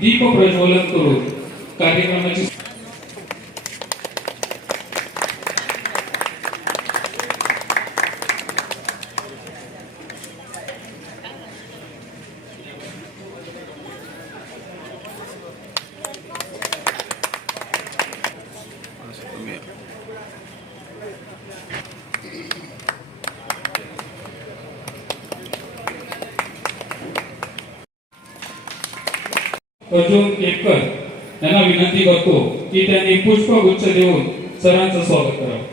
दीप प्रज्वलन करून कार्यक्रमाची अर्जुन केतकर यांना विनंती करतो की त्यांनी पुष्पगुच्छ देऊन सरांचं स्वागत करावं.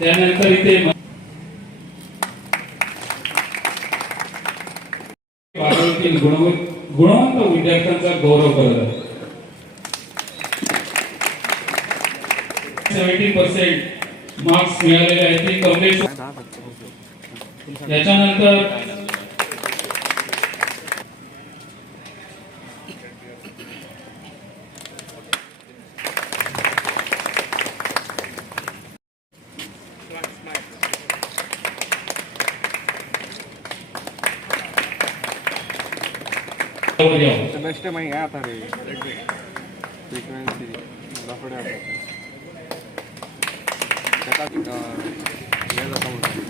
त्यानंतर इथे वाघोलीतील गुणवंत विद्यार्थ्यांचा गौरव करत आहे. 70% मार्क्स मिळालेले आहेत ते कमलेश. याच्यानंतर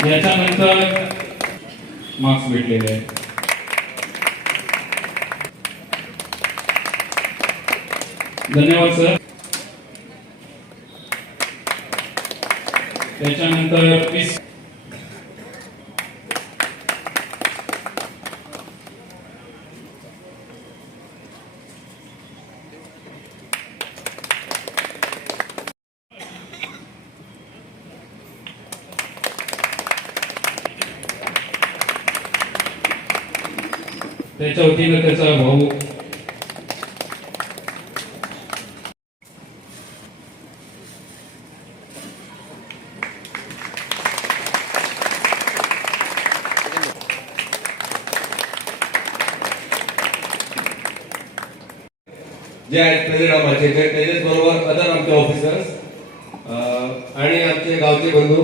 याच्यानंतर मार्क्स भेटलेले आहेत. धन्यवाद सर. त्याच्यानंतर त्याच्या वतीनं त्याचा भाऊ जे आहेत तेजरामाचे तेजस बरोबर अदर आमचे ऑफिसर्स आणि आमचे गावचे बंधू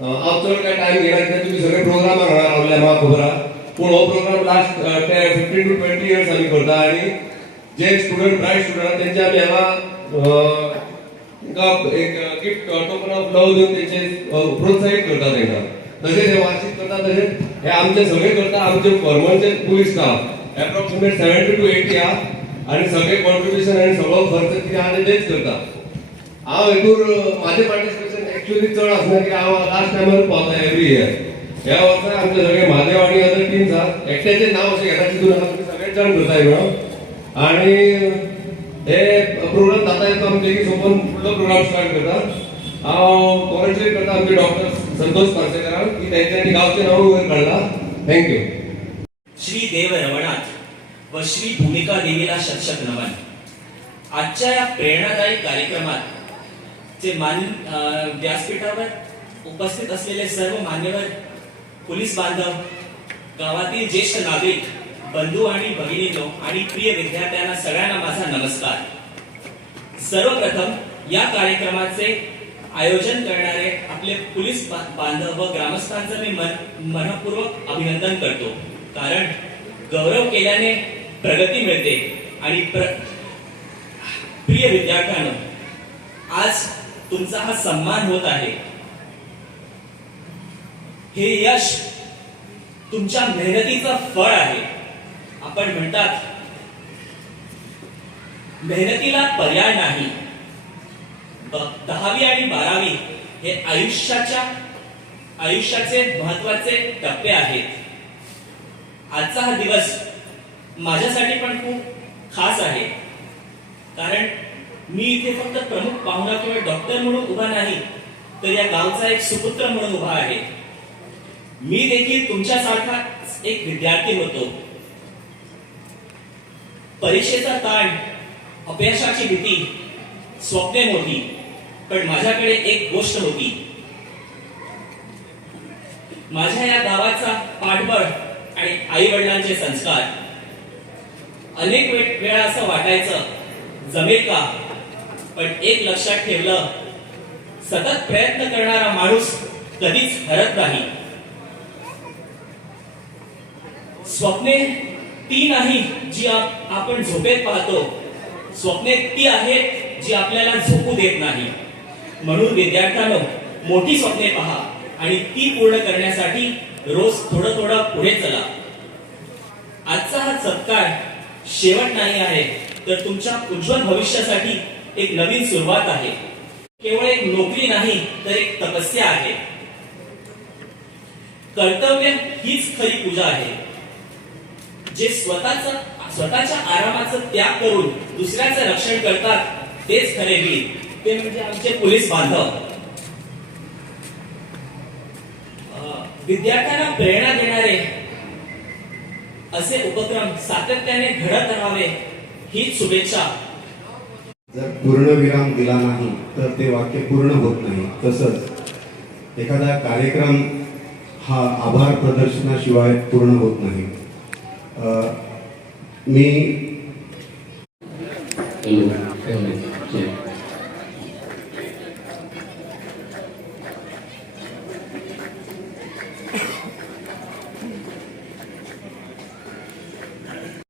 हांव चड काय टायम घेना कित्याक तुमी सगळे प्रोग्रामाक हांगा रावले म्हाका खबर आहा. पूण हो प्रोग्राम लास्ट 15 to 20 years आमी करता आणि जे स्टुडंट ब्रायट स्टुडंट तेंचे आमी हांगा तांकां एक गिफ्ट टोकन ऑफ लव दिवन तेंचे प्रोत्साहीत करता. तांकां तशेंच हे वार्षिक करता तशेंच हे आमचे सगळे करता. आमचे permanent police staff approximate 70 to 80 आहा आणि सगळे कॉन्ट्रिब्युशन आणि सगळो खर्च कितें आहा तेच करता. हांव हेतूर म्हाजें पार्टिसिपेशन एक्चुअली चड आसना की हांव लास्ट टायमार पावता एवरी इयर. ह्या वर्सा आमचे सगळे म्हादेव आणि अदर टीम्स आहात. एकट्याचें नांव अशें घेता चिंतून नाका, तुमी सगळेच जाण करताय म्हणून. आणि हे प्रोग्राम जाता येता आमी बेगीन सोंपोवन फुडलो प्रोग्राम स्टार्ट करता. हांव कॉंग्रेच्युलेट करता आमचे डॉक्टर संतोष पार्सेकरांक की तेंच्यांनी गांवचें नांव वयर काडलां. थँक्यू. श्री देव रवणाथ व श्री भूमिका देवीला शतशत नमन. आजच्या या प्रेरणादायी कार्यक्रमात जे व्यासपीठावर उपस्थित असलेले सर्व मान्यवर, पोलीस बांधव, गावातील ज्येष्ठ नागरिक, बंधू आणि भगिनींनो आणि प्रिय विद्यार्थ्यांना सगळ्यांना माझा नमस्कार. सर्वप्रथम या कार्यक्रमाचे आयोजन करणारे आपले पोलीस बांधव व ग्रामस्थांचं मी मनपूर्वक अभिनंदन करतो. कारण गौरव केल्याने प्रगती मिळते. आणि प्रिय विद्यार्थ्यांनो, आज तुमचा हा सन्मान होत आहे. हे यश तुमच्या मेहनतीचं फळ आहे. आपण म्हणतात मेहनतीला पर्याय नाही. 10वी आणि 12वी हे आयुष्याचे महत्वाचे टप्पे आहेत. आजचा हा दिवस माझ्यासाठी पण खूप खास आहे. कारण मी इथे फक्त प्रमुख पाहुणा किंवा डॉक्टर म्हणून उभा नाही, तर या गावचा एक सुपुत्र म्हणून उभा आहे. मी देखील तुमच्यासारखा एक विद्यार्थी होतो. परीक्षेचा ताण, अपयशाची भीती, स्वप्ने मोठी, पण माझ्याकडे एक गोष्ट होती. माझ्या या गावाचा पाठबळ आणि आई वडिलांचे संस्कार. अनेक वेळा असं वाटायचं जमेल का, पण एक लक्षात ठेवलं, सतत प्रयत्न करणारा माणूस कधीच हरत नाही. स्वप्ने ती नाही जी आपण झोपेत पाहतो, स्वप्ने ती आहेत जी आपल्याला झोपू देत नाही. म्हणून विद्यार्थ्यांनो, मोठी स्वप्ने पहा आणि ती पूर्ण करण्यासाठी रोज थोडं थोडं पुढे चला. आजचा हा सत्कार शेवट नाही आहे, तर तुमच्या उज्ज्वल भविष्यासाठी एक नवीन सुरुवात आहे. केवळ एक नोकरी नाही, तर एक तपस्या आहे. कर्तव्य हीच खरी पूजा आहे. जे स्वतःच्या आरामाचं त्याग करून दुसऱ्याचं रक्षण करतात तेच खरे वीर. ते म्हणजे आमचे पोलीस बांधव. विद्यार्थ्यांना प्रेरणा देणारे असे उपक्रम सातत्याने घडत राहावे हीच शुभेच्छा. जर पूर्णविराम दिला नाही तर ते वाक्य पूर्ण होत नाही. तसंच एखादा कार्यक्रम हा आभार प्रदर्शनाशिवाय पूर्ण होत नाही. मी Hello, hello, check.